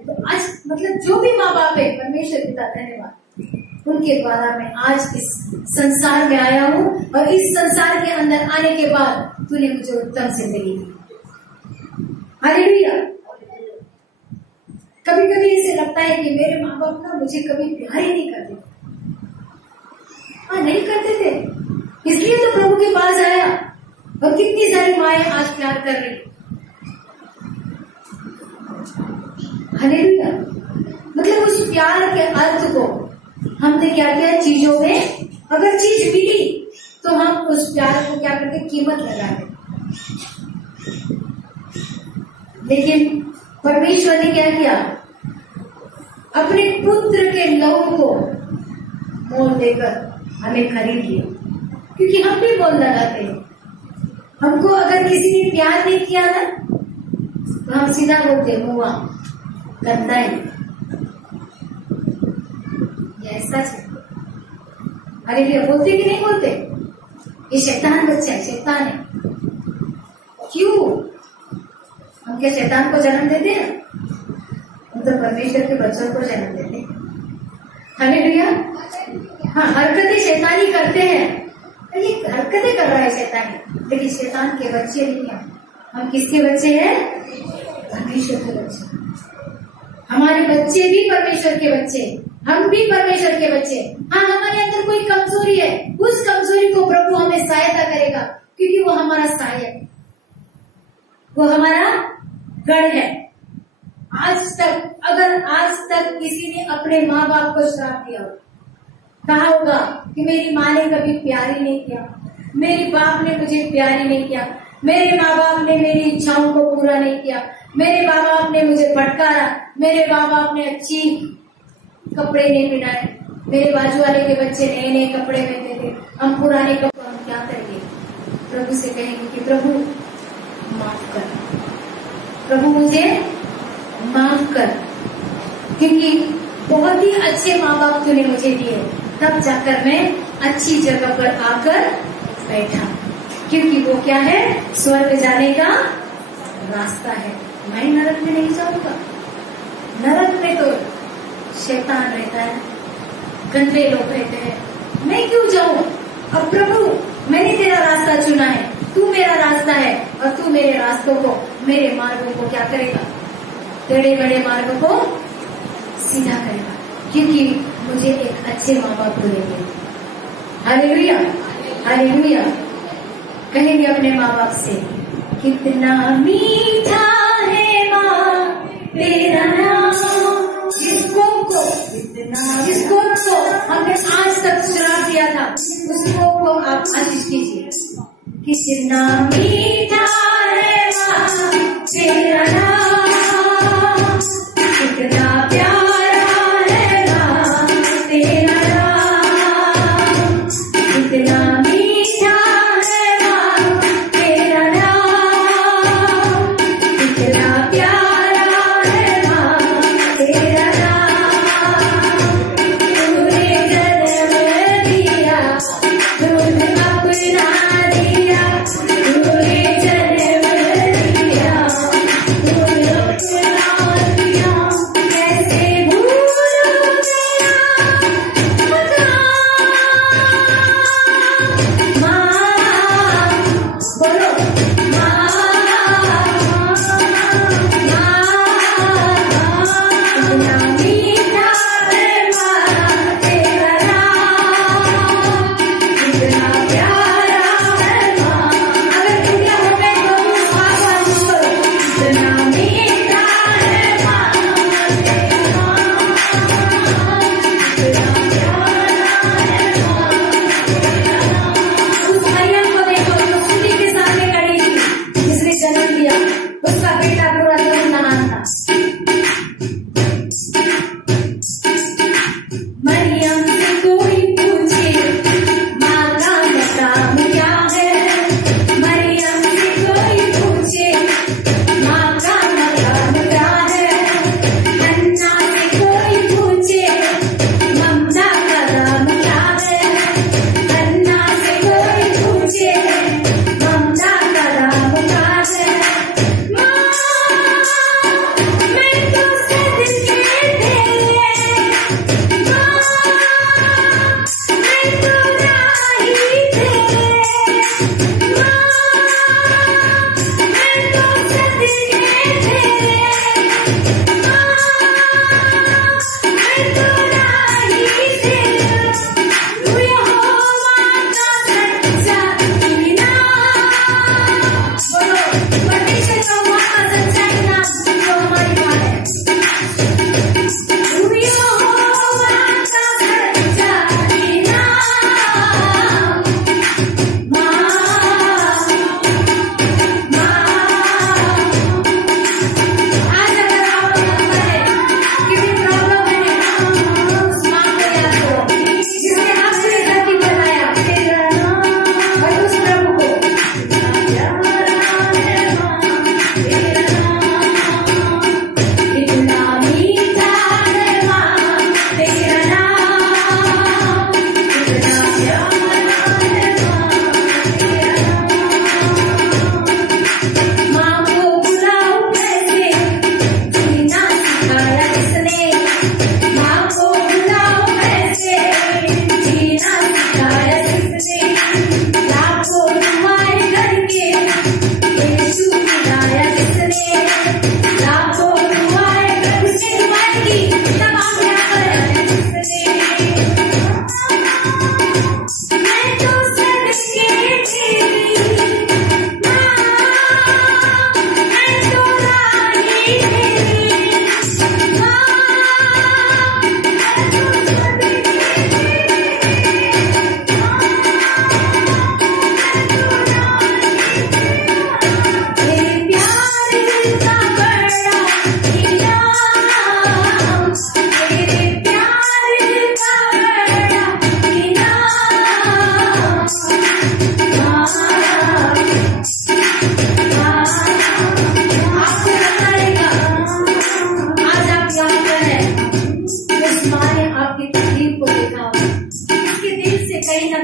तो आज मतलब जो भी माँ बाप है, परमेश्वर पिता धन्यवाद, उनके द्वारा मैं आज इस संसार में आया हूँ, और इस संसार के अंदर आने के बाद तूने मुझे उत्तम जिंदगी दी। हालेलुया। कभी कभी ऐसे लगता है कि मेरे माँ बाप ना मुझे कभी प्यार ही नहीं करते। हाँ, नहीं करते थे, इसलिए तो प्रभु के पास आया, और कितनी सारी माएं आज प्यार कर रही। हालेलुया। मतलब उस प्यार के अर्थ को हमने क्या किया? चीजों में अगर चीज मिली तो हम उस प्यार को क्या करते? कीमत लगाते। लेकिन परमेश्वर ने क्या किया? अपने पुत्र के लहू को मोल देकर हमें खरीद लिया, क्योंकि हम भी मोल लगाते हैं। हमको अगर किसी ने प्यार नहीं किया ना, तो हम सीधा बोलते हुआ गंदा है, ऐसा है। अरे ये बोलते कि नहीं बोलते? ये शैतान बच्चा है, शैतान है। क्यों? हम क्या शैतान को जन्म देते हैं? हम तो परमेश्वर के बच्चों को जन्म देते हैं। हालेलुया। हाँ, हरकतें शैतानी करते हैं, ये हरकतें कर रहा है शैतानी, लेकिन शैतान के बच्चे नहीं हैं। हम किसके बच्चे हैं? परमेश्वर के बच्चे। हमारे बच्चे भी परमेश्वर के बच्चे, हम भी परमेश्वर के बच्चे। हाँ, हमारे अंदर कोई कमजोरी है, उस कमजोरी को प्रभु हमें सहायता करेगा, क्योंकि वो हमारा सहायक, वो हमारा गढ़ है। अगर आज तक किसी ने अपने माँ बाप को श्राप दिया हो, कहा होगा कि मेरी माँ ने कभी प्यार ही नहीं किया, मेरे बाप ने मुझे प्यार ही नहीं किया, मेरे माँ बाप ने मेरी इच्छाओं को पूरा नहीं किया, मेरे माँ बाप ने मुझे फटकारा, मेरे माँ बाप ने अच्छी कपड़े नहीं पहनाए, मेरे बाजू वाले के बच्चे नए नए कपड़े पहनते थे, हम पुराने कपड़े, हम क्या करेंगे? प्रभु से कहेंगे कि प्रभु माफ कर, प्रभु मुझे माफ कर, क्योंकि बहुत ही अच्छे माँ बाप तूने मुझे दिए, तब जाकर मैं अच्छी जगह पर आकर बैठा, क्योंकि वो क्या है? स्वर्ग जाने का रास्ता है। मैं नरक में नहीं जाऊंगा, नरक में तो शैतान रहता है, गंदे लोग रहते हैं, मैं क्यों जाऊं? अब प्रभु मैंने तेरा रास्ता चुना है, तू मेरा रास्ता है, और तू मेरे रास्तों को, मेरे मार्गों को क्या करेगा? टेढ़े मेढ़े मार्गों को सीधा करेगा, क्योंकि मुझे एक अच्छे माँ बाप मिलेंगे। Hallelujah, hallelujah. कहेंगे अपने माँ बाप से, कितना मीठा है माँ तेरा नाम, जिसको तो हमने आज तक श्राप दिया था, उसको को आप आशीष कीजिए। कितना मीठा है माँ तेरा नाम, कितना प्यारा है माँ तेरा नाम, कितना मीठा है माँ तेरा नाम, कितना प्यारा है माँ तेरा नाम। तूने जन्म दिया, दूध अपना दिया, तूने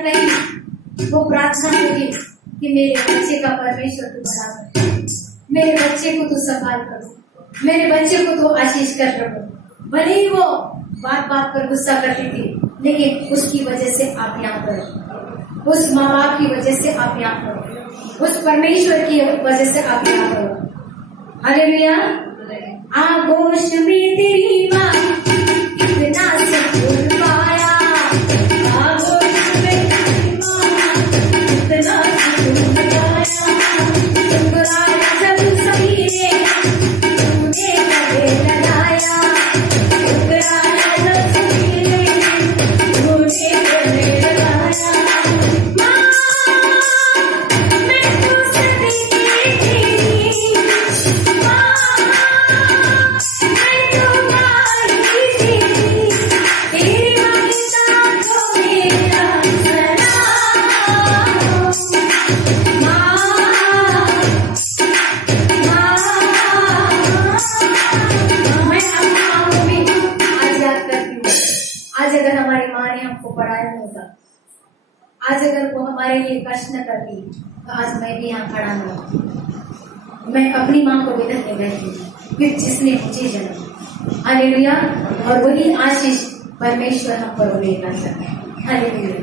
कहीं वो प्रार्थना होगी कि मेरे बच्चे का परमेश्वर तू भला कर, मेरे बच्चे को तू संभाल कर, मेरे बच्चे को तू आशीष कर प्रभु। भले ही वो बात बात पर गुस्सा करती थी, लेकिन उसकी वजह से आप यहाँ पर, उस माँ बाप की वजह से आप यहाँ पर, उस परमेश्वर की वजह से आप यहाँ पर। हालेलुया। आगोश में तेरी माँ कितना सुकून पाया, आगोश में तेरी माँ कितना सुकून पाया, शुक्राना जब सवेरे तूने गले लगाया, शुक्राना जब सवेरे तूने गले लगाया। माँ मैं तो सदी तेरी, माँ मैं तो गाली तेरी, तेरी ममता को मेरा सलाम। माँ मैं अपनी माँ को भी आज याद करती हूँ। आज अगर हमारी माँ ने हमको पढ़ाया नहीं होता, आज अगर वो हमारे लिए कष्ट न करती, तो आज मैं भी यहाँ खड़ा न होती। मैं अपनी माँ को भी धन्यवाद दूंगी फिर जिसने मुझे जन्म। हालेलुया। और वही आशीष परमेश्वर हम पर लेना चाहते हैं। हालेलुया।